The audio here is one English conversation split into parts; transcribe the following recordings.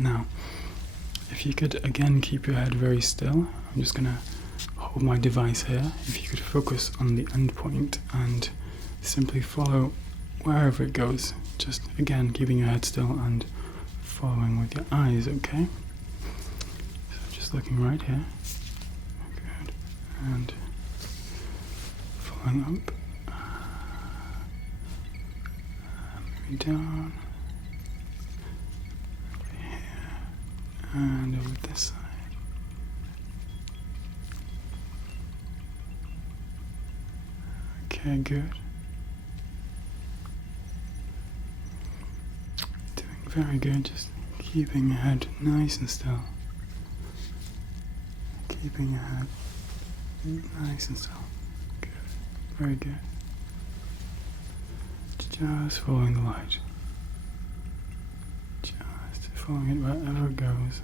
Now, if you could again keep your head very still, I'm just gonna hold my device here. If you could focus on the end point and simply follow wherever it goes. Just again, keeping your head still and following with your eyes, okay? So just looking right here. Good. And following up. Maybe down. Over here. And over this side. Okay, good. Doing very good, just keeping your head nice and still. Keeping your head nice and still. Good. Very good. Just following the light. Just following it wherever it goes.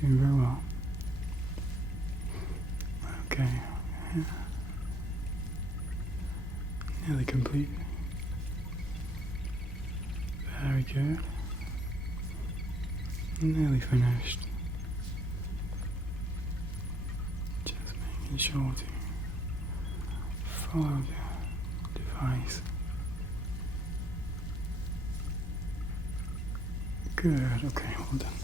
Doing very well. Okay. Yeah. Nearly complete. Very good. Nearly finished. Just making sure to follow the device. Good. Okay, well done.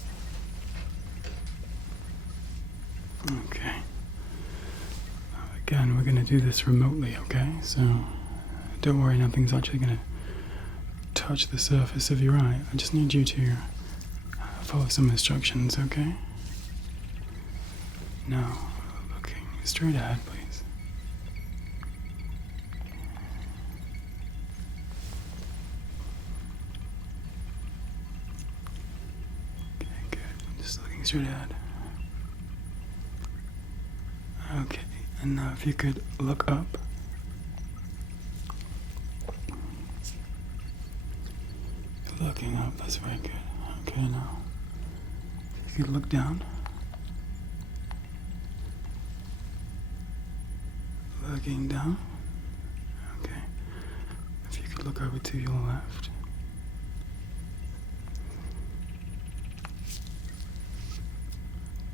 Okay. Again, we're going to do this remotely, okay? So don't worry, nothing's actually going to touch the surface of your eye. I just need you to follow some instructions, okay? Now, looking straight ahead, please. Okay, good. Just looking straight ahead. Okay, and now if you could look up. Looking up, that's very good. Okay, now if you could look down. Looking down. Okay. If you could look over to your left.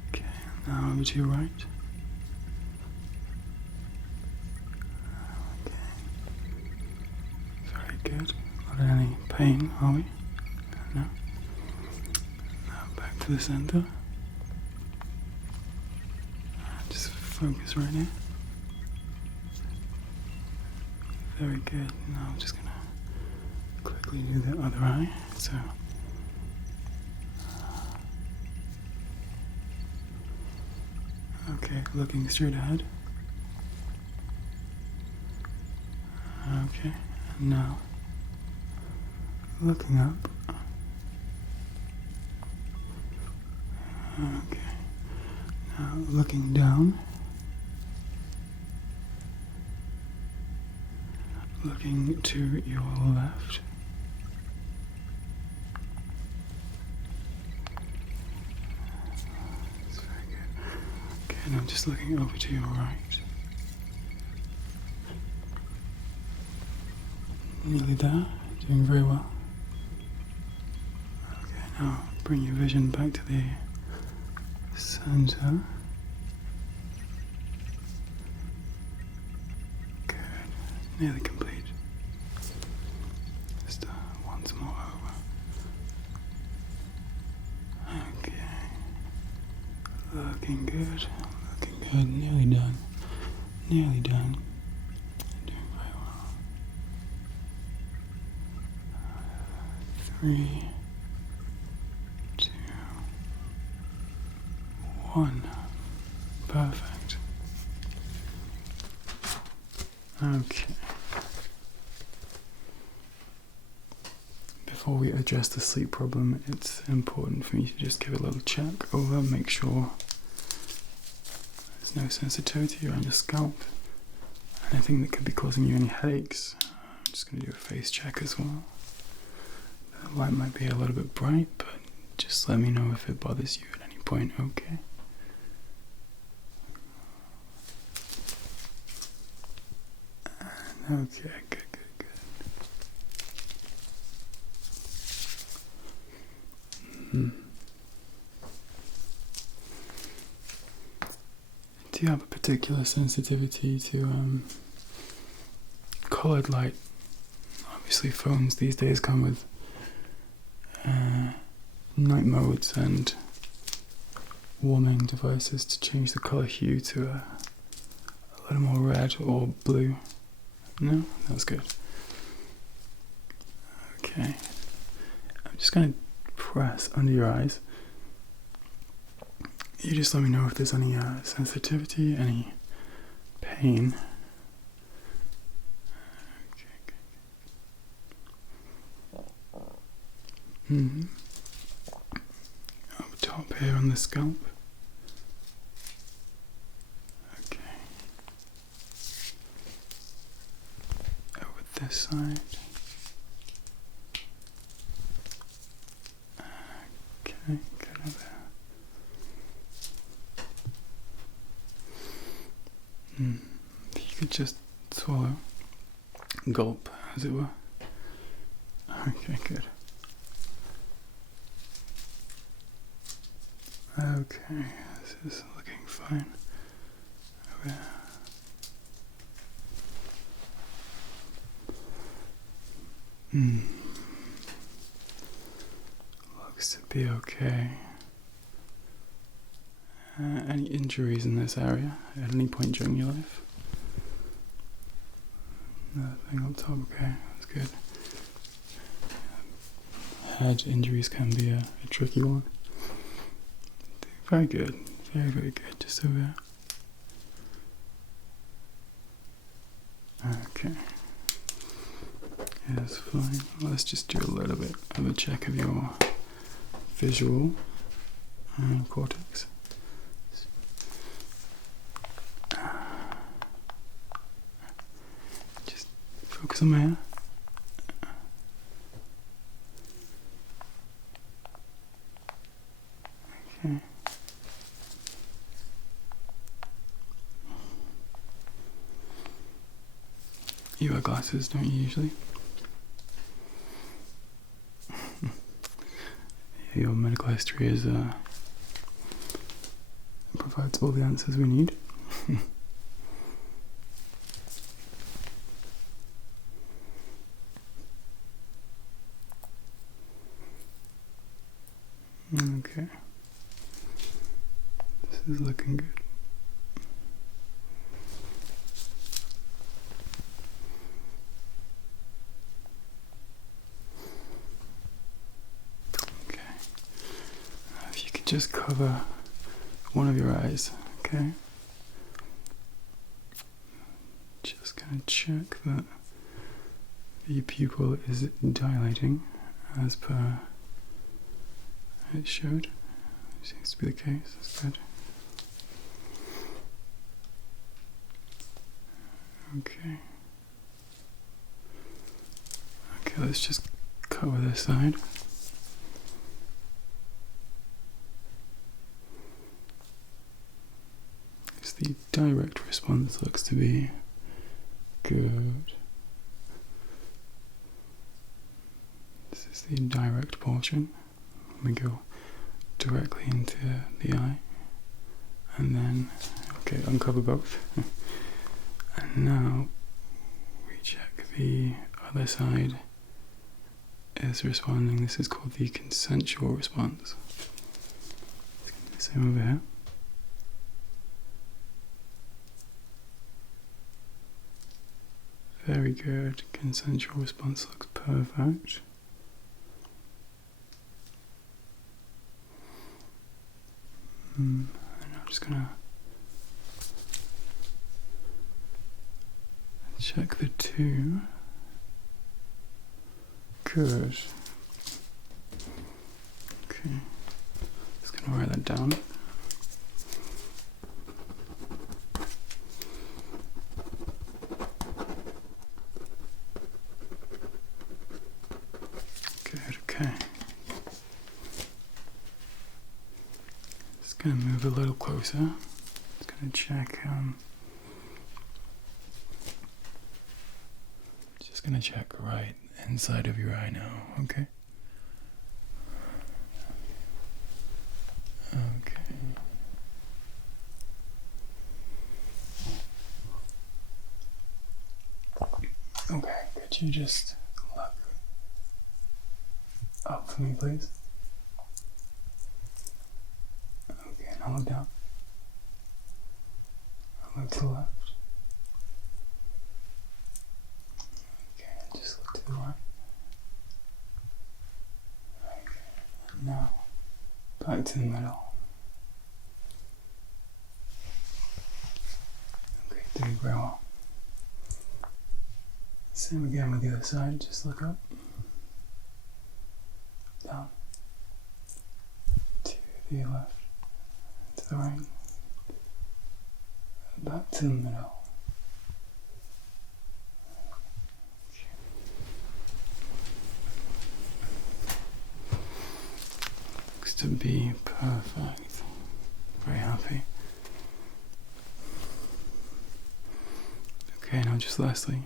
Okay, now over to your right. Good. Not in any pain, are we? No. Now back to the center. Just focus right here. Very good. Now I'm just gonna quickly do the other eye. So. Okay, looking straight ahead. Okay, and now. Looking up. Okay. Now looking down. Looking to your left. That's very good. Okay, now just looking over to your right. Nearly there. Doing very well. Now bring your vision back to the center. Good. Nearly complete. Just once more over. Okay. Looking good. Looking good. Nearly done. Nearly done. Doing very well. 3, 2, 1. Perfect. Okay. Before we address the sleep problem, it's important for me to just give a little check over, make sure there's no sensitivity around your scalp, anything that could be causing you any headaches. I'm just going to do a face check as well. The light might be a little bit bright, but just let me know if it bothers you at any point, okay? Okay, good. Hmm. Do you have a particular sensitivity to coloured light? Obviously phones these days come with night modes and warming devices to change the colour hue to a little more red or blue. No? That's good. Okay. I'm just going to press under your eyes. You just let me know if there's any sensitivity, any pain. Okay. Up top here on the scalp. Okay. Over this side. Okay, good over there. If you could just swallow, gulp, as it were. Okay, good. Okay, this is looking fine. Over there. Looks to be okay. Any injuries in this area at any point during your life? Nothing up top, okay, that's good. Head injuries can be a tricky one. Very good, very, very good, just over there. Okay. Yeah, that's fine. Let's just do a little bit of a check of your visual cortex. Just focus on my hair. Okay. You wear glasses, don't you, usually? Your medical history is provides all the answers we need. Okay. This is looking good. Okay. If you could just cover one of your eyes, okay? Just gonna check that the pupil is dilating as per it should. Seems to be the case, that's good. Okay. Okay, let's just cover this side. Because the direct response looks to be good. This is the direct portion. We go directly into the eye, and then, okay, uncover both. And now we check the other side is responding. This is called the consensual response. Same over here. Very good. Consensual response looks perfect. And I'm just gonna check the two. Good. Okay. Just gonna write that down. Good, okay. Just gonna move a little closer. Just gonna check just gonna check right inside of your eye now, okay? Could you just look up for me, please? Okay, now look down. Look to the left. Okay, just look to the right. Okay, and now back to the middle. Okay, doing very well. Same again with the other side, just look up. Down. To the left. To the right. Back to the middle. Looks to be perfect. Very happy. Okay, now just lastly,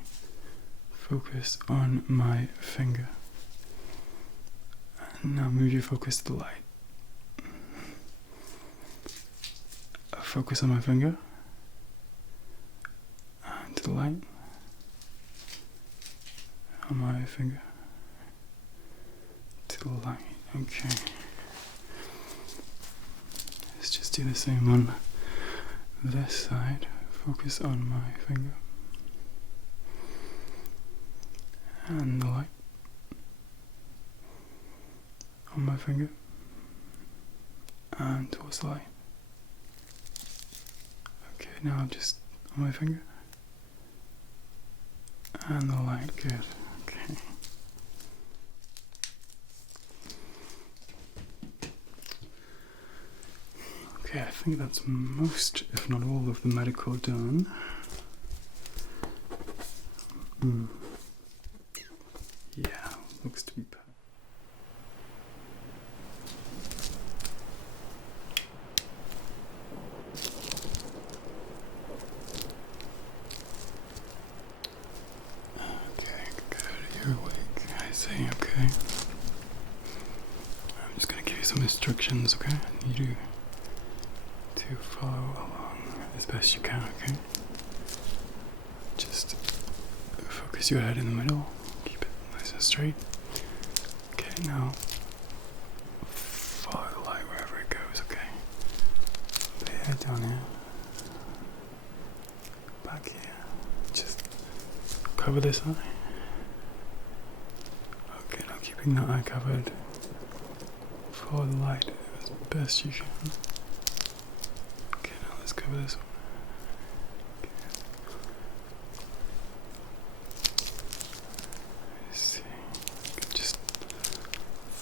focus on my finger. And now move your focus to the light. Focus on my finger. And to the light. On my finger. To the light. Okay. Let's just do the same on this side. Focus on my finger. And the light on my finger and towards the light. Okay, now just on my finger and the light. Good. Okay. Okay, I think that's most, if not all, of the medical done. Yeah, looks to be perfect. Okay, good. You're awake. I see, okay. I'm just going to give you some instructions, okay? I need you to follow along as best you can, okay? Just focus your head in the middle. Nice and straight. Okay, now follow the light wherever it goes, okay? Put your head down here. Back here. Just cover this eye. Okay, now keeping that eye covered. Follow the light as best you can. Okay, now let's cover this one.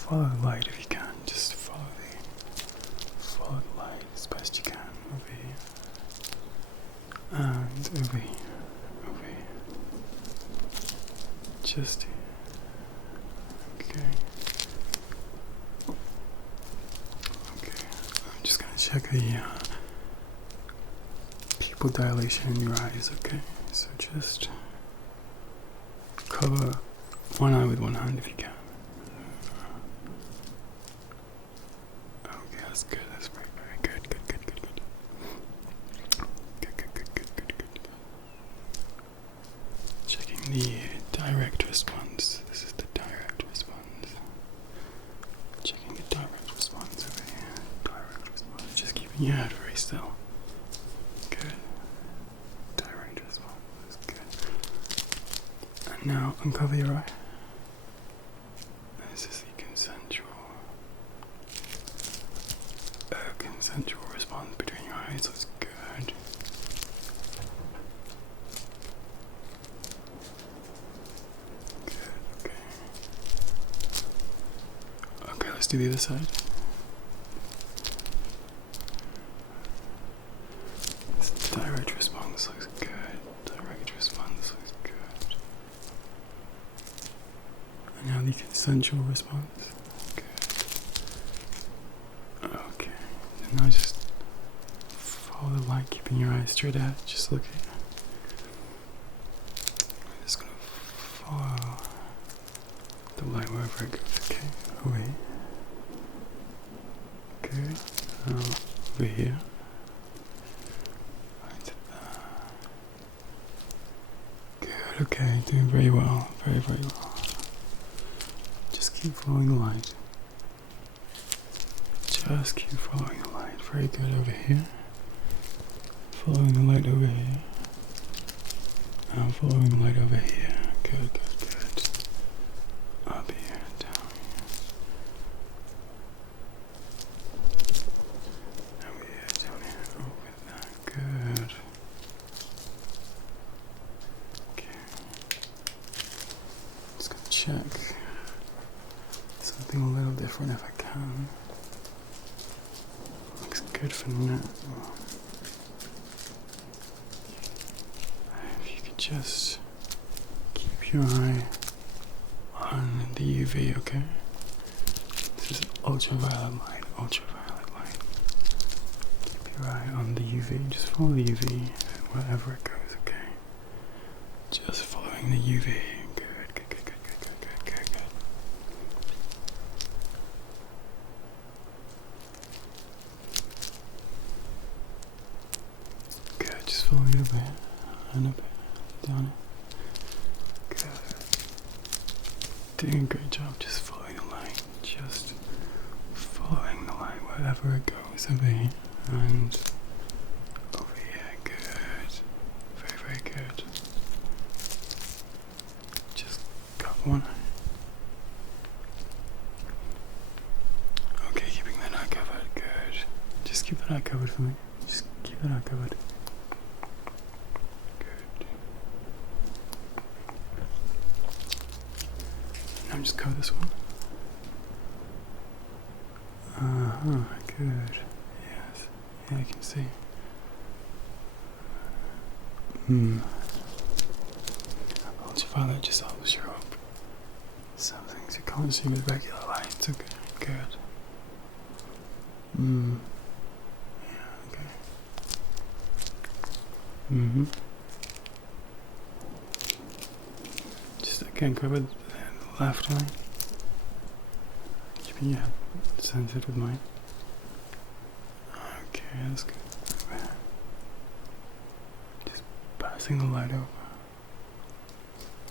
Follow the light if you can. Just follow the light as best you can. Over here. And over here. Over here. Just here. Okay. Okay. I'm just gonna check the pupil dilation in your eyes, okay? So just cover one eye with one hand if you can. That's good, that's very, very good, good. Good. Checking the direct response. This is the direct response. Checking the direct response over here. Direct response. Just keeping your head very still. Good. Direct response. Good. And now uncover your eye. This is the consensual response between your eyes. Looks good. Good, okay. Okay, let's do the other side. This direct response looks good. Direct response looks good. And now the consensual response. Now just follow the light, keeping your eyes straight ahead. Just look at it. I'm just gonna follow the light wherever it goes, okay? Over here. Good. Over here. Right. Good, okay, doing very well. Very, keep following the light. Just keep following the light. Very good over here. Following the light over here. And following the light over here. Good, good, good. Up here, down here. Over here, down here, over there. Good. Okay. Just gonna check something a little different if I can. Looks good for now. If you could just keep your eye on the UV, okay? This is ultraviolet light, ultraviolet light. Keep your eye on the UV, just follow the UV wherever it goes, okay? Just following the UV. Good, good, good, good, good, good, good, good, good. Good, just follow it a bit, and a bit, down it. Good. Doing a great job, just following the light, just following the light wherever it goes, over here, and over here, good. Very, very good. Just got one eye. Okay, keeping that eye covered, good. Just keep that eye covered for me. Just keep that eye covered. Good. Now just cover this one. Good. Yes. Yeah, I can see. Ultraviolet just helps you up. Some things you can't see with regular light. Okay, good. Yeah, okay. Just again cover the left eye. Keeping your head centered with mine. Okay, that's good. Just passing the light over.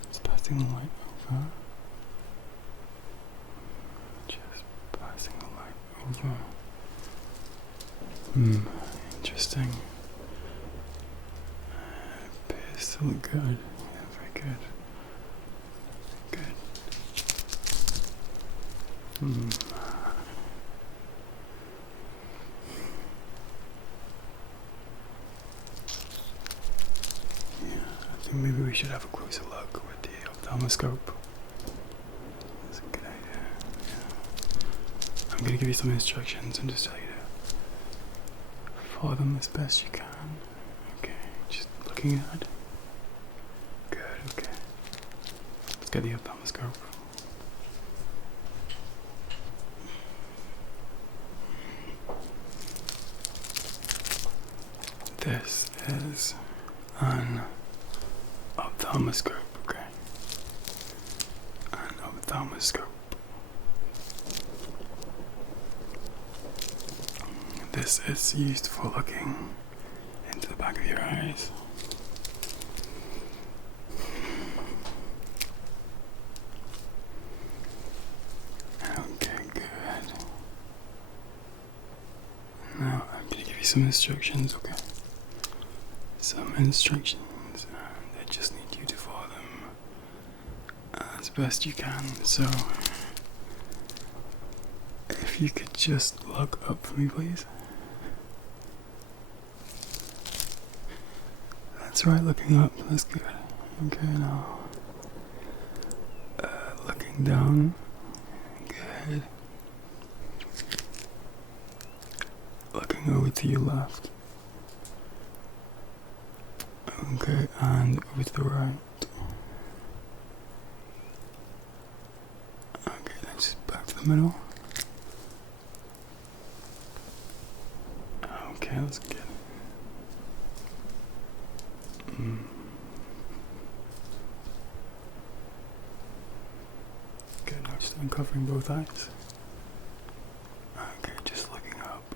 Just passing the light over. Just passing the light over. Interesting. Appears to look good. Yeah, very good. Good. Maybe we should have a closer look with the ophthalmoscope. That's a good idea. Yeah. I'm going to give you some instructions and just tell you to follow them as best you can. Okay, just looking at it. Good, okay. Let's get the ophthalmoscope. This is an ophthalmoscope, okay? An ophthalmoscope. This is used for looking into the back of your eyes. Okay, good. Now I'm going to give you some instructions, okay? Some instructions. I just need you to follow them as best you can. So, if you could just look up for me, please. That's right, looking up. That's good. Okay, now looking down. Good. Looking over to your left. Okay, and over to the right. Okay, then just back to the middle. Okay, that's good. Good, now just uncovering both eyes. Okay, just looking up.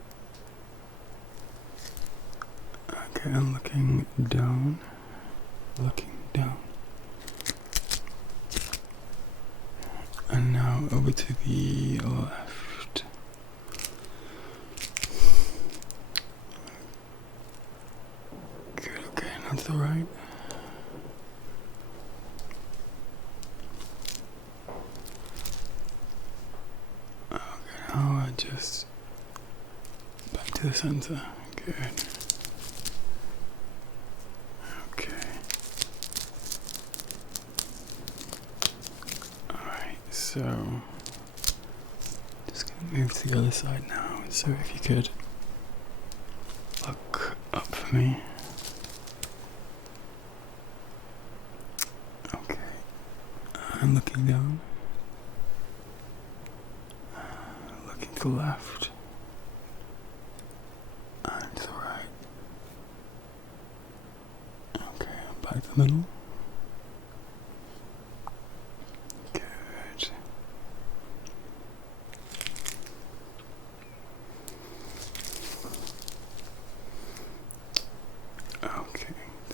Okay, I'm looking down. Looking down. And now now over to the left. Good, okay, now to the right. Okay, now just back to the center. Good. Okay. Alright, so just gonna move to the other side now. So if you could look up for me. Okay. I'm looking down. Looking to the left. And to the right. Okay, back to the middle. Good. Okay,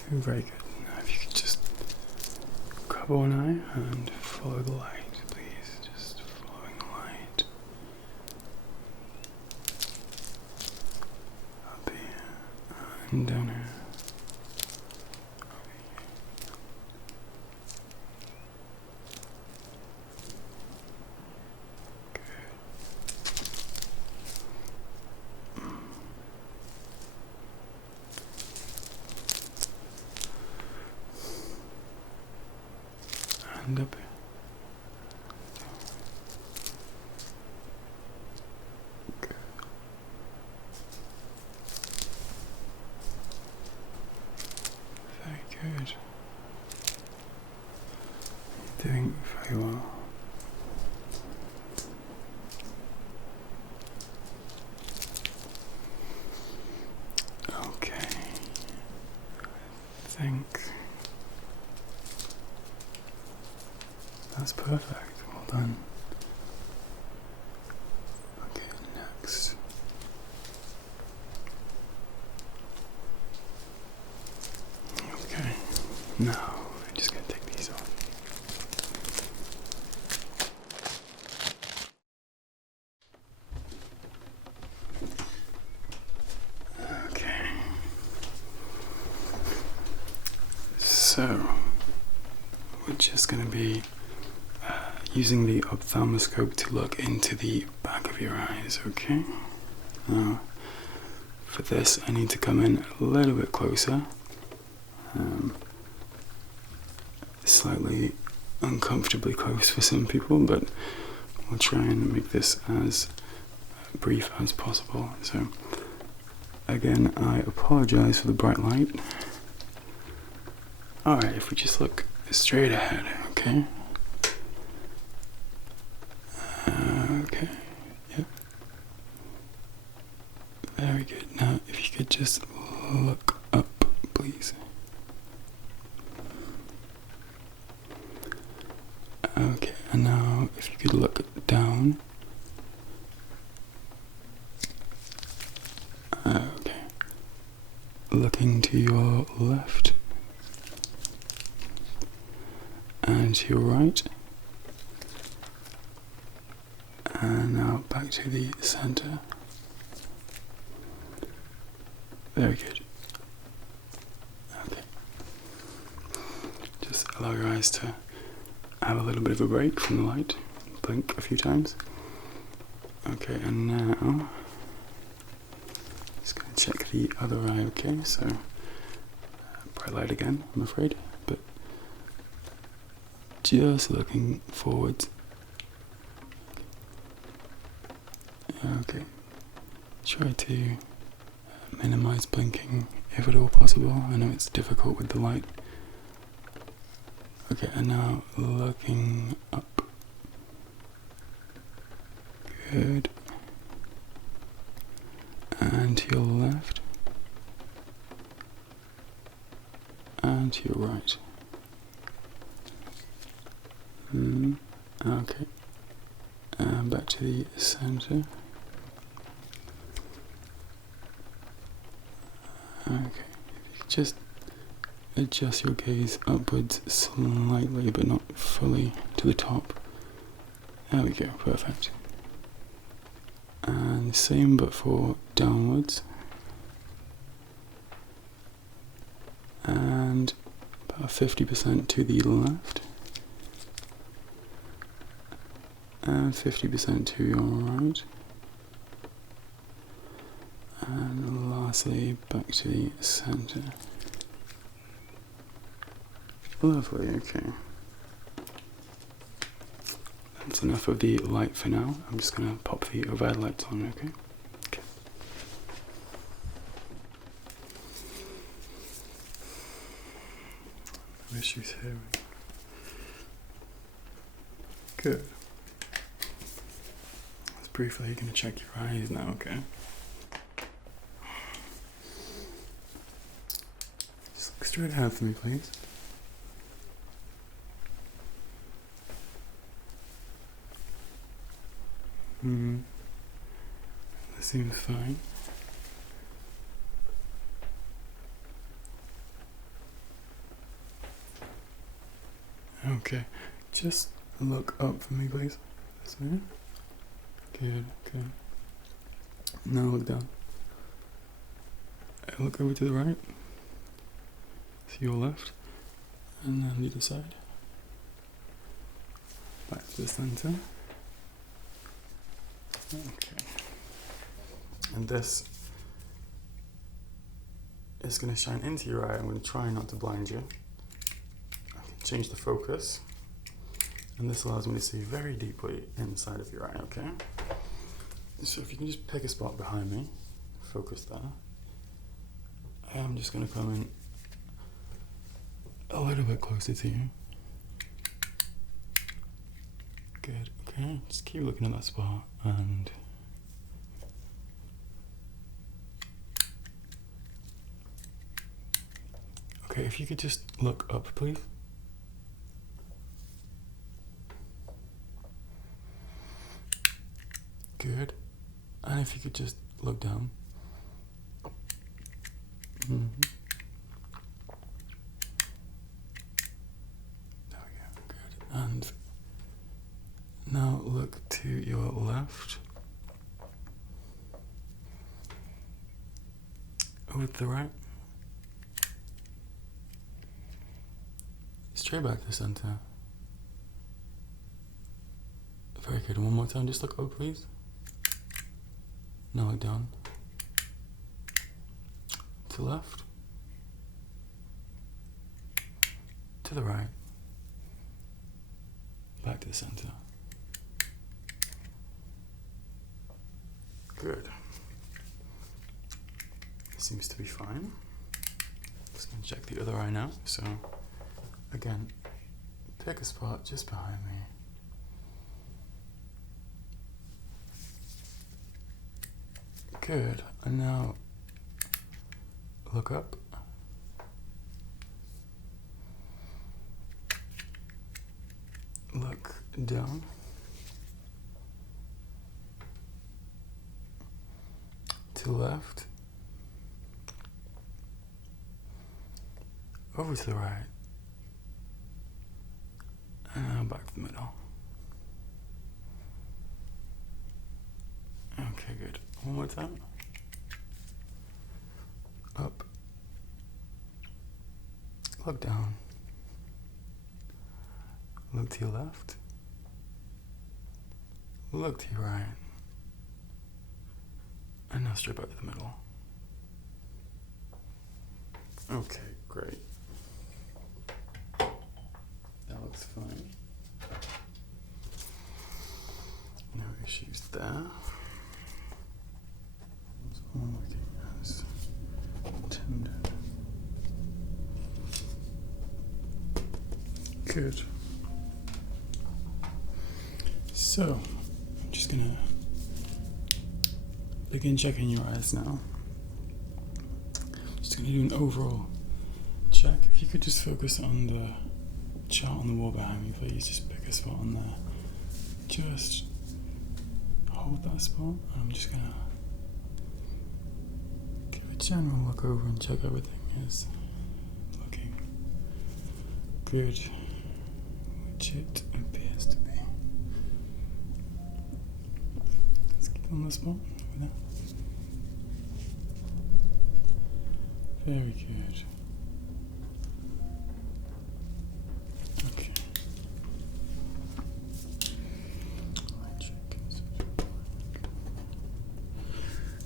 very good. Now if you could just cover one eye and follow the light, please. Just following the light. Up here and down here. And up here. Good. Very good. You're doing very well. Okay. I think that's perfect. Well done. Okay, next. Okay, now I'm just going to take these off. Okay. So, we're just going to be using the ophthalmoscope to look into the back of your eyes, okay? Now, for this, I need to come in a little bit closer. Slightly uncomfortably close for some people, but we'll try and make this as brief as possible. So, again, I apologize for the bright light. Alright, if we just look straight ahead, okay? Okay, yep. Very good. Now, if you could just look up, please. Okay, and now if you could look down. Okay. Looking to your left. And to your right. And now back to the center. Very good. Okay. Just allow your eyes to have a little bit of a break from the light. Blink a few times. Okay, and now just going to check the other eye. Okay, so bright light again, I'm afraid, but just looking forward. Okay, try to minimize blinking if at all possible. I know it's difficult with the light. Okay, and now looking up. Good. And to your left. And to your right. Okay. And back to the center. Okay. If you could just adjust your gaze upwards slightly, but not fully to the top. There we go, perfect. And same but for downwards. And about 50% to the left. And 50% to your right. And lastly, back to the center. Lovely, okay. That's enough of the light for now. I'm just gonna pop the overhead lights on, okay? Okay. No issues here. Good. Let's briefly gonna check your eyes now, okay? Just look straight ahead for me, please. That seems fine. Okay, just look up for me, please. This way. Good, good. Now look down. Look over to the right. To your left. And then the other side. Back to the center. Okay. And this is going to shine into your eye. I'm going to try not to blind you. I can change the focus. And this allows me to see very deeply inside of your eye, okay? So if you can just pick a spot behind me, focus there. I'm just going to come in a little bit closer to you. Good, okay, just keep looking at that spot and okay, if you could just look up, please. Good. And if you could just look down. There we go, good. And now look to your left. Over to the right. Straight back to the center. Very good. One more time, just look up, please. Now look down. To the left. To the right. Back to the center. Good. Seems to be fine. Just gonna check the other eye now. So, again, pick a spot just behind me. Good. And now look up. Look down. To the left. Over to the right. And now back to the middle. Okay, good. One more time. Up. Look down. Look to your left. Look to your right. And now straight back to the middle. Okay, great. That looks fine. No issues there. It's all looking as intended. Good. So, I'm just gonna begin checking your eyes now. Just gonna do an overall check. If you could just focus on the chart on the wall behind me, please. Just pick a spot on there. Just hold that spot. I'm just gonna give a general look over and check everything is looking good, which it appears to be. on the spot. Over there. Very good. Okay.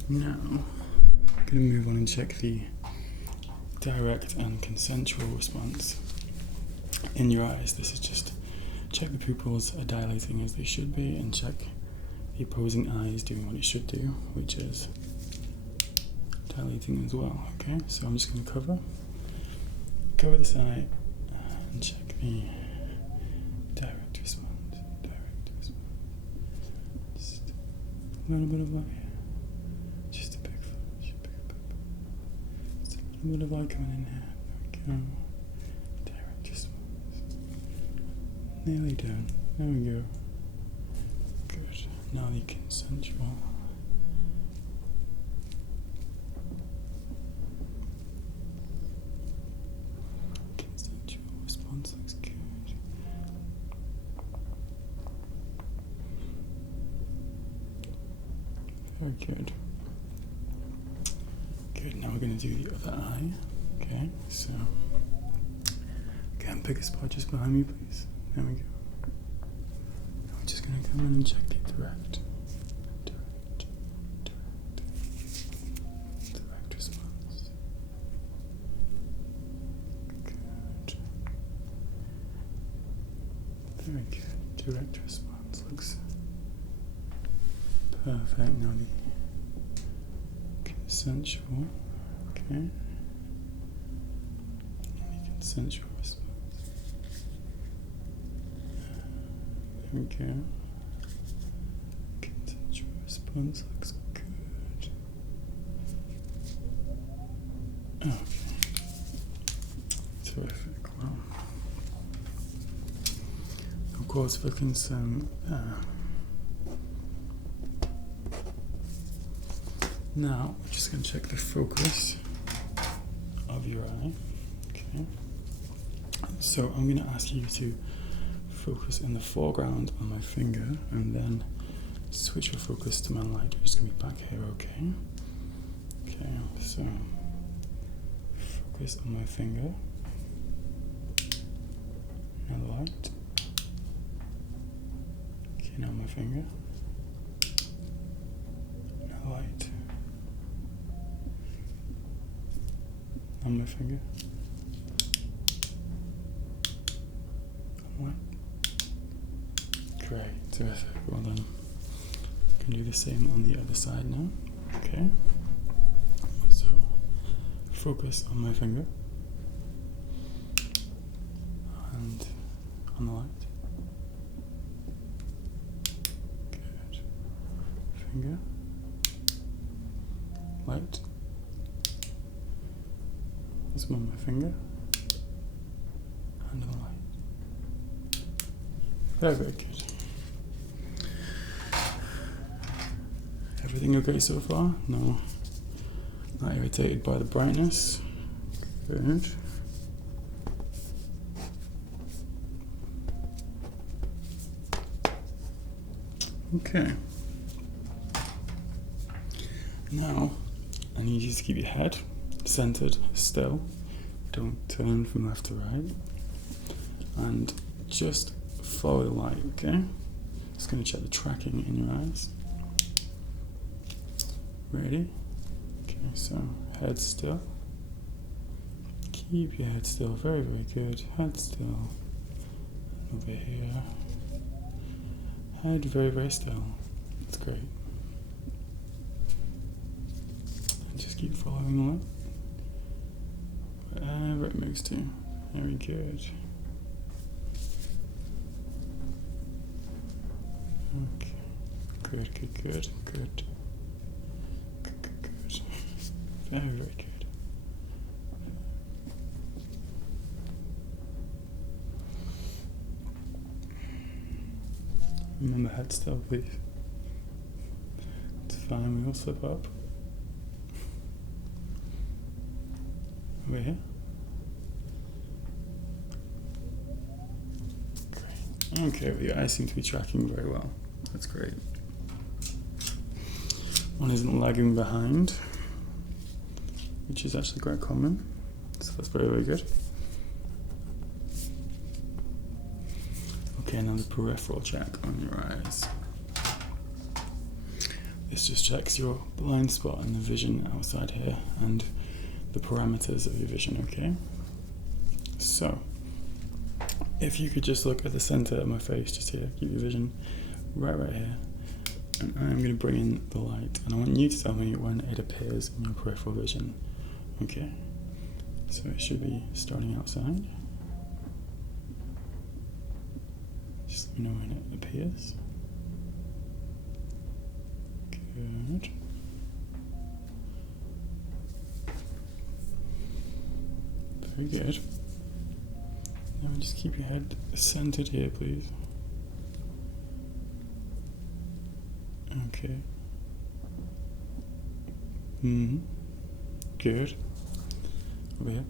Now, I'm going to move on and check the direct and consensual response in your eyes. This is just check the pupils are dilating as they should be, and check the opposing eyes doing what it should do, which is dilating as well. Okay, so I'm just going to cover this eye and check the direct response. Just a little bit of light. Just a big flash. Just a little bit of light coming in here. There we go. Direct response. Nearly done. There we go. Good. Now the consensual. Response looks good. Very good. Good, now we're going to do the other eye. Okay, so again, pick a spot just behind me, please. There we go. Now we're just going to come in and check the direct response. Good. Very good. Direct response looks perfect. Now the consensual. Okay. And the consensual response. There we go. Consensual response looks good. Okay. Terrific. Well, of course, for concern. Now, we're just going to check the focus of your eye. Okay. So I'm going to ask you to focus in the foreground on my finger, and then switch your focus to my light. You're just going to be back here, okay? Okay, so focus on my finger. Now the light. Okay, now my finger. Now the light. Now my finger. Now great, terrific. Well done. I can do the same on the other side now. Okay. So focus on my finger and on the light. Good. Finger. Light. This one on my finger. And on the light. Very, very good. Everything okay so far? No. Not irritated by the brightness. Good. Okay. Now, I need you to keep your head centered still. Don't turn from left to right. And just follow the light, okay? Just going to check the tracking in your eyes. Ready? Okay, so head still. Keep your head still. Very, very good. Head still. Over here. Head very, very still. That's great. And just keep following the light. Wherever it moves to. Very good. Okay. Good, good, good, good. Very, very good. Remember, head still, please. It's fine, we'll slip up. Over here. Great. Okay, well, your eyes seem to be tracking very well. That's great. one isn't lagging behind, which is actually quite common. So that's very, very good. Okay, now the peripheral check on your eyes. This just checks your blind spot and the vision outside here and the parameters of your vision, okay? So, if you could just look at the center of my face, just here, keep your vision right here. And I'm going to bring in the light, and I want you to tell me when it appears in your peripheral vision, okay? So it should be starting outside. Just let me know when it appears. Good. Very good. Now just keep your head centered here, please. Okay. Good. Over here.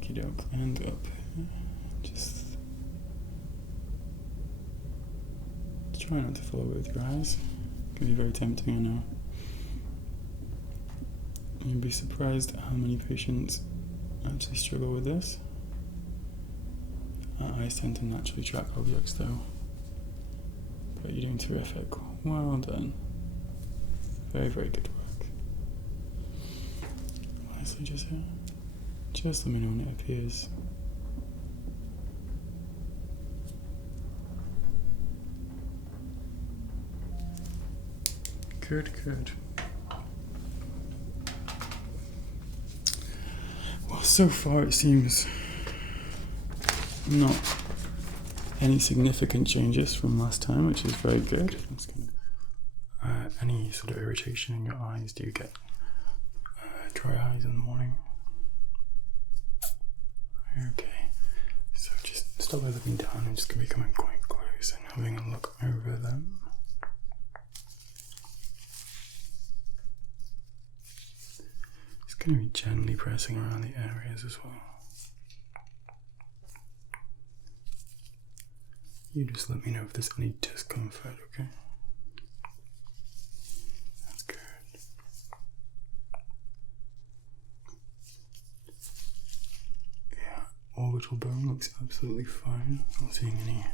Okie doke. And up. Just try not to follow it with your eyes. It can be very tempting, I know. You'd be surprised how many patients actually struggle with this. Our eyes tend to naturally track objects though. But you're doing terrific. Well done. Very, very good work. Honestly, just here. Just let me know when it appears. Good, good. Well, so far it seems not any significant changes from last time, which is very good. That's gonna, any sort of irritation in your eyes? Do you get dry eyes in the morning? Okay, so just stop by looking down. I'm just going to be coming quite close and having a look over them. Just going to be gently pressing around the areas as well. You just let me know if there's any discomfort, okay? That's good. Yeah, orbital bone looks absolutely fine. Not seeing any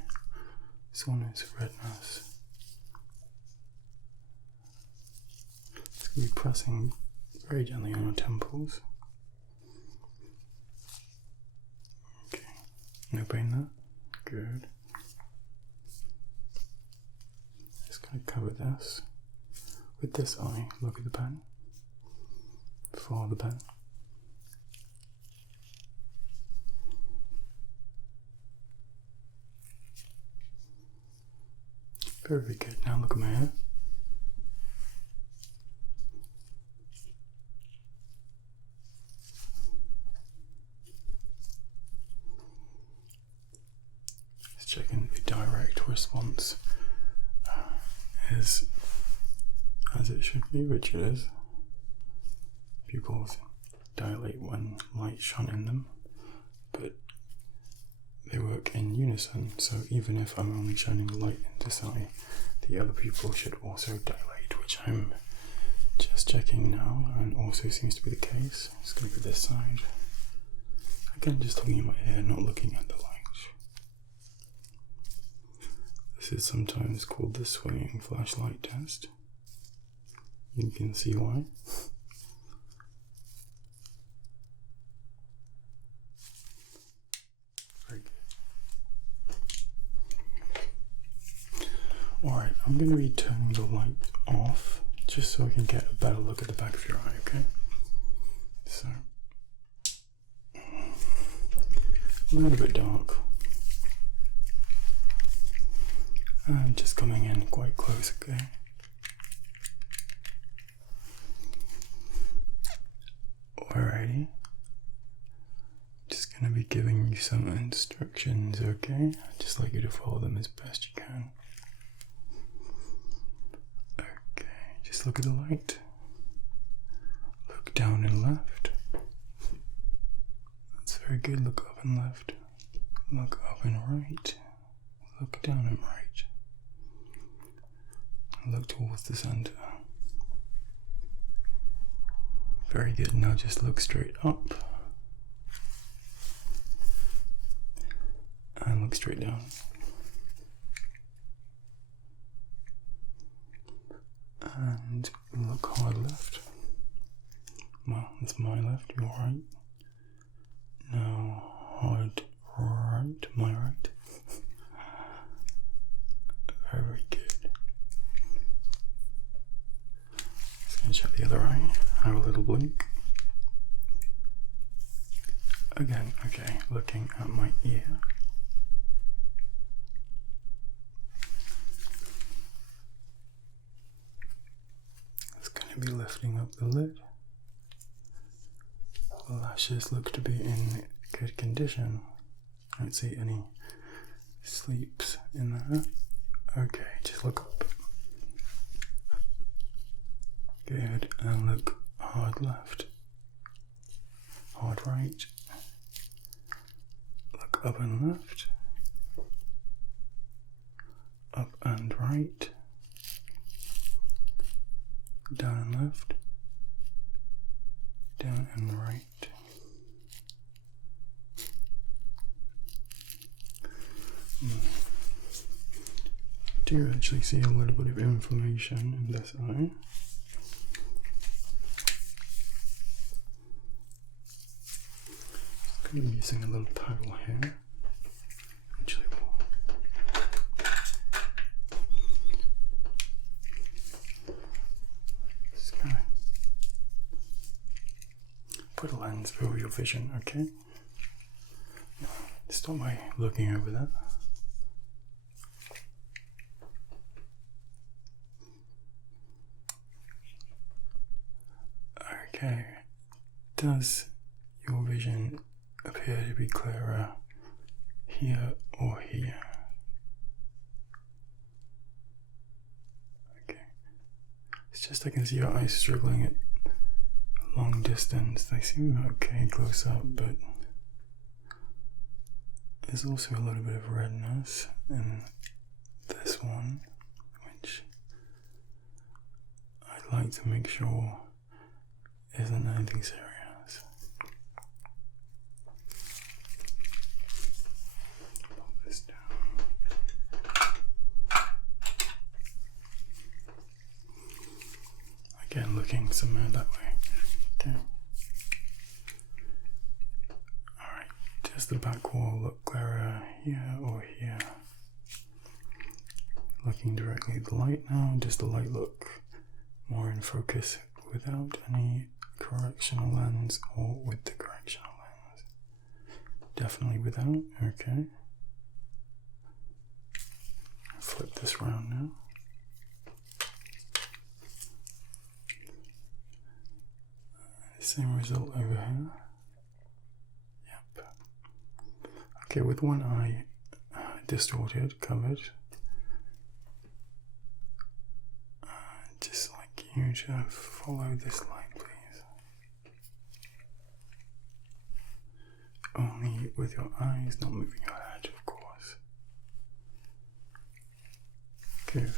soreness, redness. Just going to be pressing very gently on your temples. Okay, no pain there? Good. I cover this. With this eye, look at the pen. Follow the pen. Very, very good. Now look at my hair. Just checking the direct response is as it should be, which it is. Pupils dilate when light shone in them, but they work in unison, so even if I'm only shining light into this eye, the other pupil should also dilate, which I'm just checking now, and also seems to be the case. Just going to go this side. Again, just looking at my hair, not looking at the light. This is sometimes called the swinging flashlight test. You can see why. Very good. Alright, I'm going to be turning the light off just so I can get a better look at the back of your eye, okay? So, a little bit dark. I'm just coming in quite close, okay? Alrighty. Just gonna be giving you some instructions, okay? I'd just like you to follow them as best you can. Okay, just look at the light. Look down and left. That's very good. Look up and left. Look up and right. look down and right. Look towards the center. Very good. Now just look straight up. And look straight down. And look hard left. Well, that's my left, your right. Now hard right, my right. Very good. Just gonna check the other eye. Have a little blink. Again, okay, looking at my ear. It's going to be lifting up the lid. The lashes look to be in good condition. I don't see any sleeps in there. Okay, just look up. Good, and look hard left. Hard right. Look up and left. Up and right. Down and left. Down and right. Do you actually see a little bit of inflammation in this eye? Just going to be using a little paddle here. Actually, just going to put a lens over your vision, okay? Stop by looking over that. Okay, does your vision appear to be clearer here or here? Okay, it's just I can see your eyes struggling at long distance. They seem okay close up, but there's also a little bit of redness in this one, which I'd like to make sure isn't anything serious. Pop this down. Again, looking somewhere that way. Okay. Alright, does the back wall look clearer here or here? Looking directly at the light now, does the light look more in focus without any correctional lens or with the correctional lens? Definitely without, okay. Flip this round now. Same result over here. Yep. Okay, with one eye distorted, covered. Just like you to follow this light, please. Only with your eyes, not moving your head, of course. Good.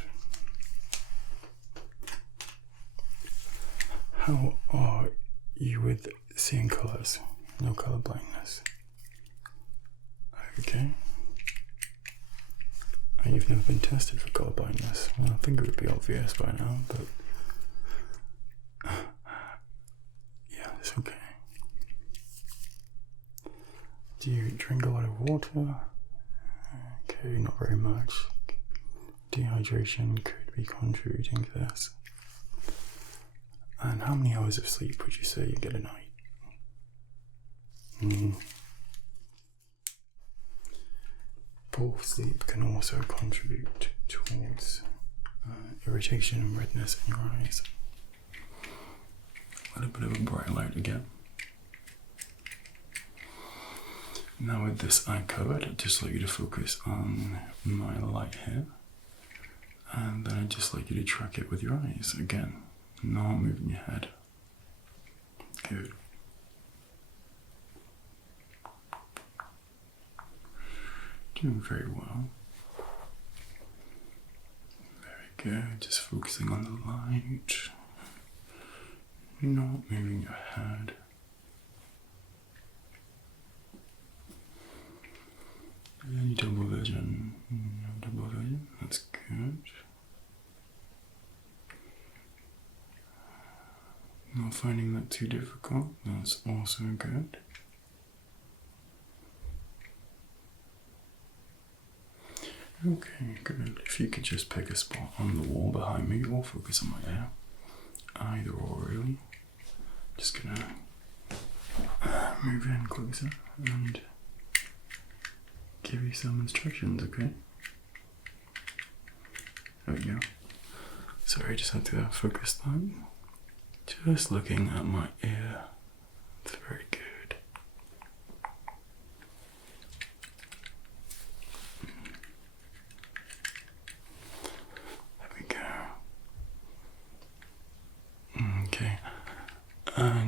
How are you with seeing colours? No colour blindness. Okay. You've never been tested for colour blindness. Well, I think it would be obvious by now, but yeah, it's okay. Do you drink a lot of water? Okay, not very much. Dehydration could be contributing to this. And how many hours of sleep would you say you get a night? Poor sleep can also contribute towards irritation and redness in your eyes. A little bit of a bright light again. Now with this eye covered, I'd just like you to focus on my light here. And then I'd just like you to track it with your eyes again, not moving your head. Good. Doing very well. Good, just focusing on the light, not moving your head. Any double vision? No double vision, that's good. Not finding that too difficult, that's also good. Okay, good. If you could just pick a spot on the wall behind me or focus on my ear. Either or, really. Just gonna move in closer and give you some instructions, okay? There we go. Sorry, I just had to focus that. Just looking at my ear. It's very good. Okay,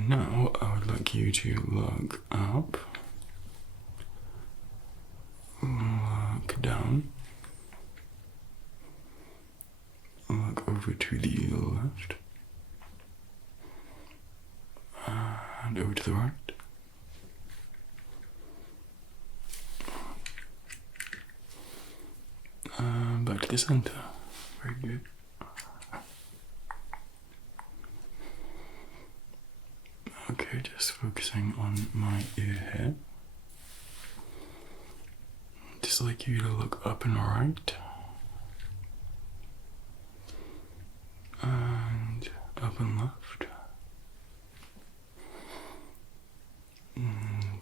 now I would like you to look up, look down, look over to the left, and over to the right. Back to the center. Very good. Okay, just focusing on my ear here. Just like you to look up and right. And up and left.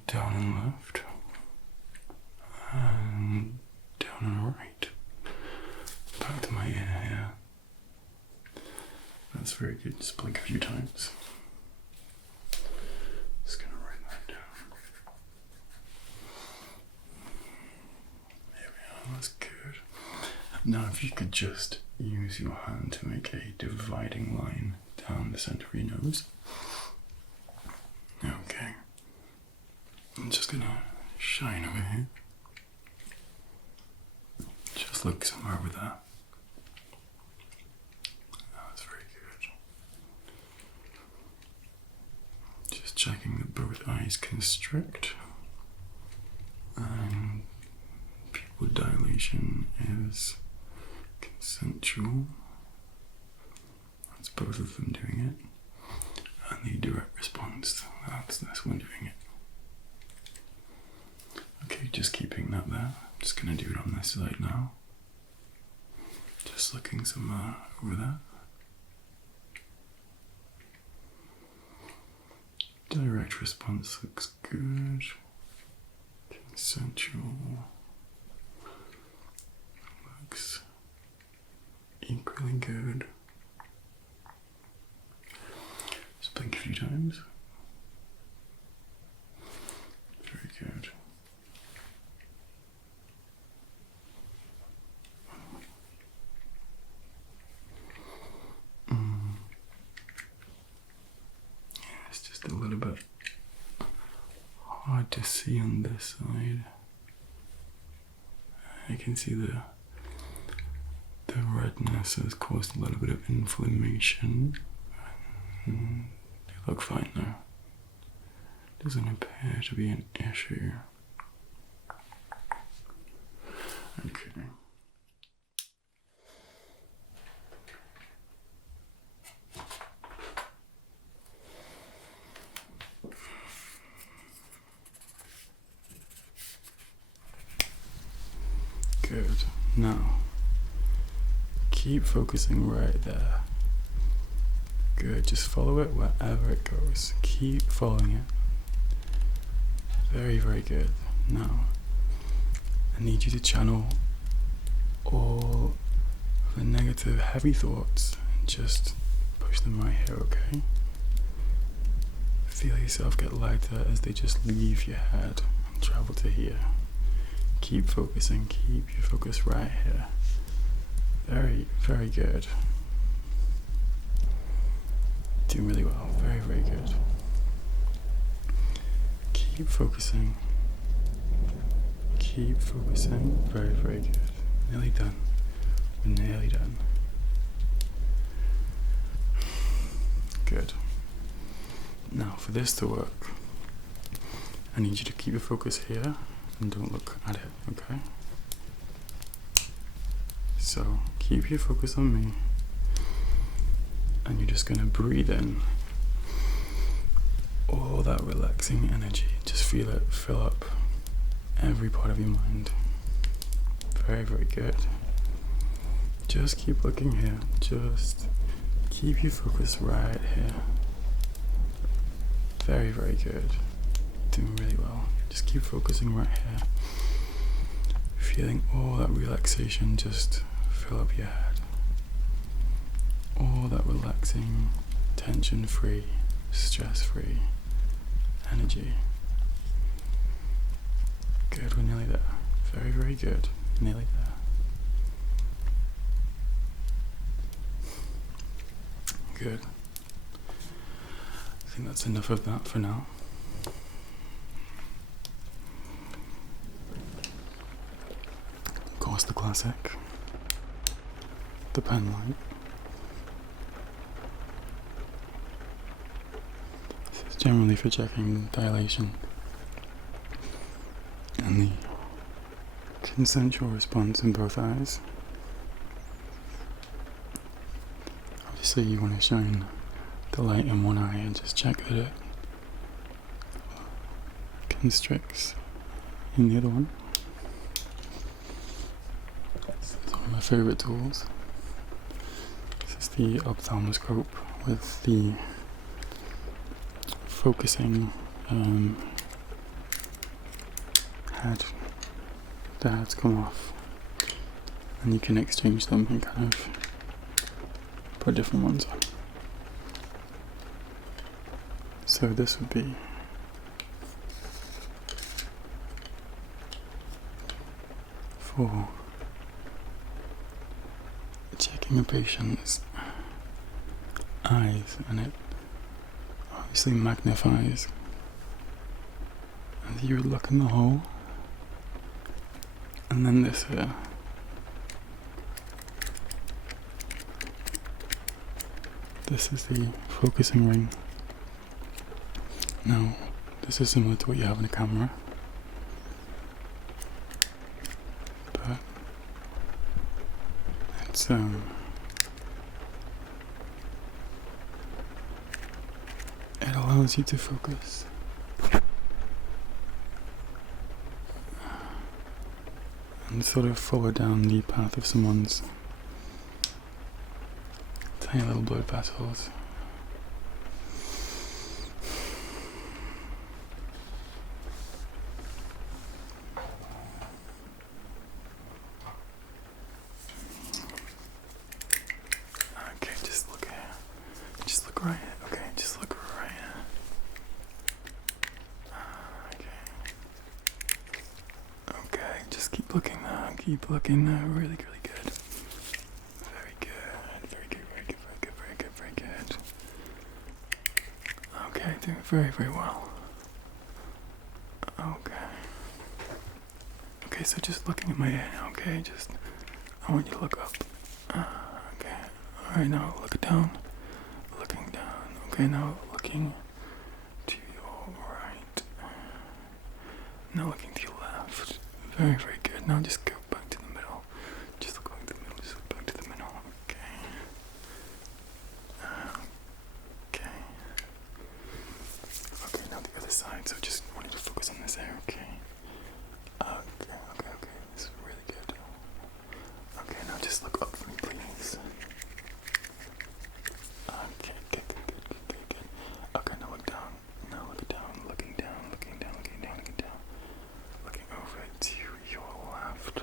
Down and left. And down and right. Back to my ear here. That's very good. Just blink a few times. Just gonna write that down. There we are, that's good. Now if you could just use your hand to make a dividing line down the center of your nose. Okay. I'm just gonna shine over here. Just look somewhere over there. That's very good. Just checking that both eyes constrict. And pupil dilation is consensual. That's both of them doing it. And the direct response, that's this one doing it. Okay, just keeping that there. Just gonna do it on this side now. Just looking somewhere over there. Direct response looks good. Consensual looks equally good. Just blink a few times. Very good. It's just a little bit hard to see on this side. I can see the redness has caused a little bit of inflammation. They look fine now. Doesn't appear to be an issue. Okay. Good. Now, keep focusing right there. Good. Just follow it wherever it goes. Keep following it. Very, very good. Now, I need you to channel all the negative, heavy thoughts and just push them right here, okay? Feel yourself get lighter as they just leave your head and travel to here. Keep focusing, keep your focus right here. Very, very good. Doing really well, very, very good. Keep focusing. Keep focusing, very, very good. Nearly done. We're nearly done. Good. Now for this to work, I need you to keep your focus here and don't look at it, okay? So keep your focus on me, and you're just gonna breathe in all that relaxing energy. Just feel it fill up every part of your mind. Very, very good. Just keep looking here. Just keep your focus right here. Very, very good. Doing really well. Just keep focusing right here. Feeling all that relaxation just fill up your head. All that relaxing, tension-free, stress-free energy. Good, we're nearly there. Very, very good. Nearly there. Good. I think that's enough of that for now. Of course, the classic. The pen light. This is generally for checking dilation and the consensual response in both eyes. Obviously you want to shine the light in one eye and just check that it constricts in the other one. This is one of my favourite tools. This is the ophthalmoscope with the focusing head. The heads come off and you can exchange them and kind of put different ones on. So this would be for checking a patient's eyes, and it obviously magnifies, and you would look in the hole, and then this here this is the focusing ring. Now this is similar to what you have in a camera, but it's it allows you to focus and sort of follow down the path of someone's tiny little blood vessels. Okay, just look here. Just look right here. Okay, just look right here. Okay, just keep looking there. Keep looking there. Really, really good. Very good. Very good. Very good. Very good. Very good. Very good. Okay, doing very, very well. Okay. Okay, so just looking at my ear now. Okay, just I want you to look up. Okay. All right, now look down. Looking down. Okay, now looking to your right. Now looking to your left. Very, very good. Now just go back to the middle. Just look back to the middle. Just look back to the middle. Okay. Okay. Okay, now the other side. So just want you to focus on this area. Okay. Okay. This is really good. Okay, now just look up for me, please. Okay, good. Okay, now look down. Now look down. Looking down. Looking over to your left.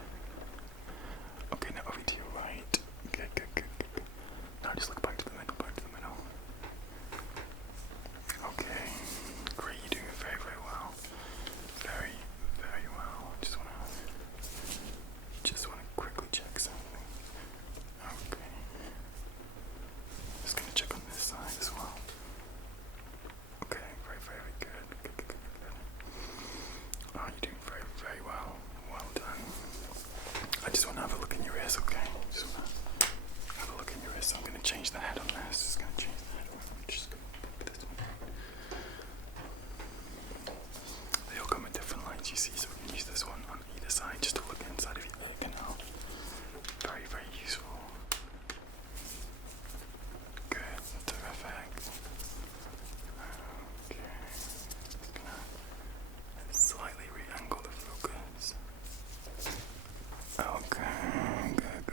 Okay, good.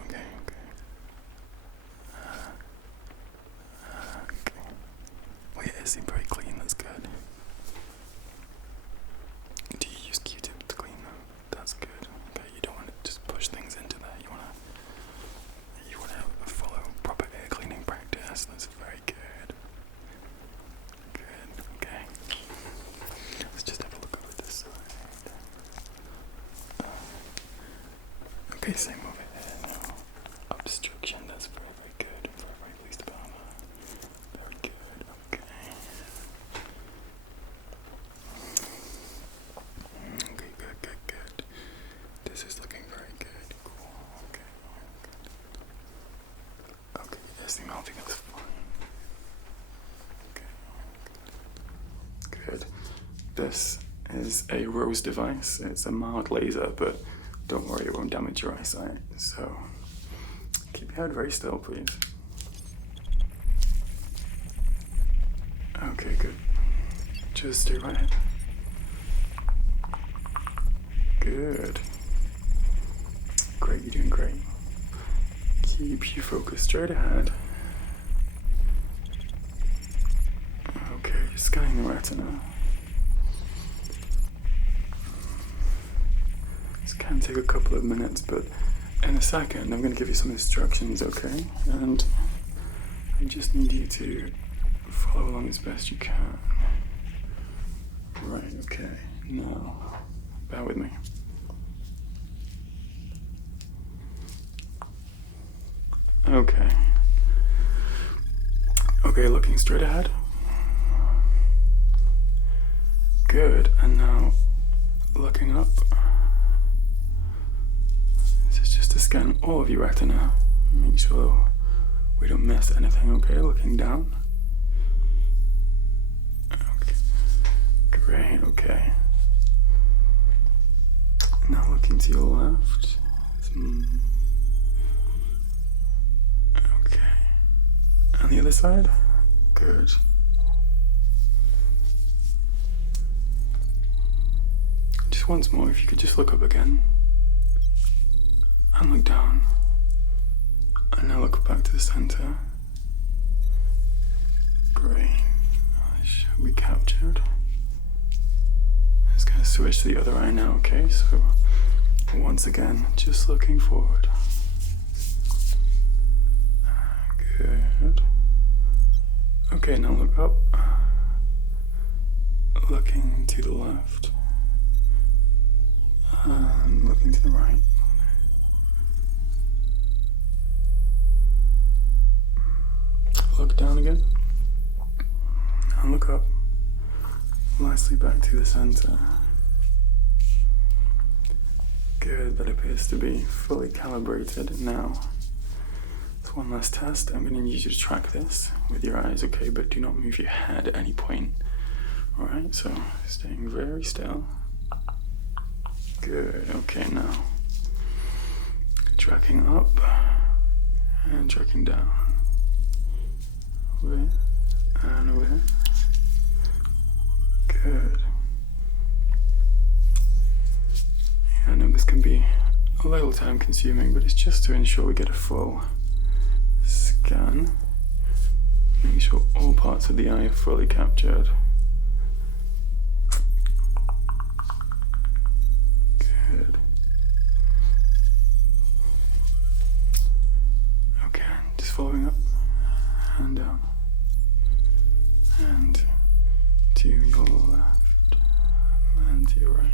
Okay. Well, yeah, it seemed very clean, that's good. Do you use Q-tip to clean them? That's good. Okay, you don't want to just push things into there. You want to follow proper ear cleaning practice. That's very good. Good, okay. Let's just have a look over this side. Okay, same over here. No obstruction. That's very, very good. I'm very, very pleased about that. Very good. Okay. Okay, good. This is looking very good. Cool. Okay, yes, the mouthing is fine. Okay, good. This is a rose device. It's a mild laser, but don't worry, it won't damage your eyesight. So keep your head very still, please. Okay, good. Just stay right ahead. Good. Great, you're doing great. Keep your focus straight ahead. Okay, scanning the retina. This can take a couple of minutes, but in a second I'm going to give you some instructions, okay? And I just need you to follow along as best you can. Right, okay. Now, bear with me. Okay, looking straight ahead. Good, and now looking up. This is just to scan all of your retina. Make sure we don't miss anything, okay? Looking down. Okay, great, okay. Now looking to your left. Okay. And the other side? Good. Just once more, if you could just look up again. And look down. And now look back to the center. Great. This should be captured. I'm just going to switch to the other eye now, okay? So, once again, just looking forward. Good. Okay, now look up. Looking to the left. And looking to the right. Look down again. And look up. Lastly, back to the center. Good, that appears to be fully calibrated now. So one last test. I'm going to need you to track this with your eyes, okay? But do not move your head at any point. Alright, so staying very still. Good, okay, now tracking up and tracking down. Over here and over here. Good. I know this can be a little time consuming, but it's just to ensure we get a full scan. Make sure all parts of the eye are fully captured. Good. Okay, just following up and down. And to your left and to your right.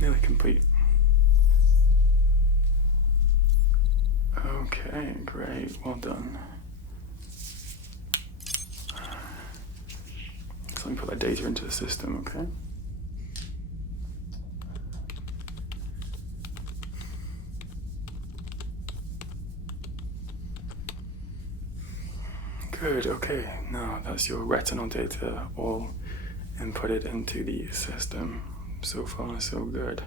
Nearly complete. Okay, great, well done. So let me put that data into the system, okay? Good, okay, now that's your retinal data all inputted into the system. So far, so good.